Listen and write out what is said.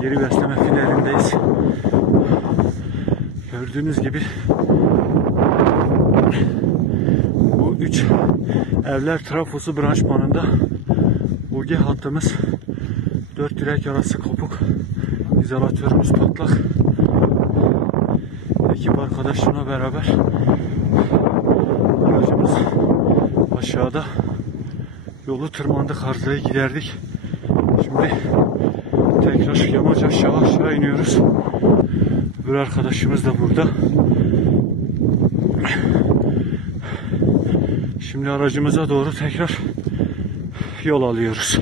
geri besleme filerindeyiz. Gördüğünüz gibi bu üç evler trafosu branşmanında UG hattımız dört direk arası kopuk izolatörümüz patlak ekip arkadaşımla beraber aracımız aşağıda yolu tırmandık arzayı giderdik şimdi tekrar yamaç aşağı aşağı iniyoruz. Bir arkadaşımız da burada. Şimdi aracımıza doğru tekrar yol alıyoruz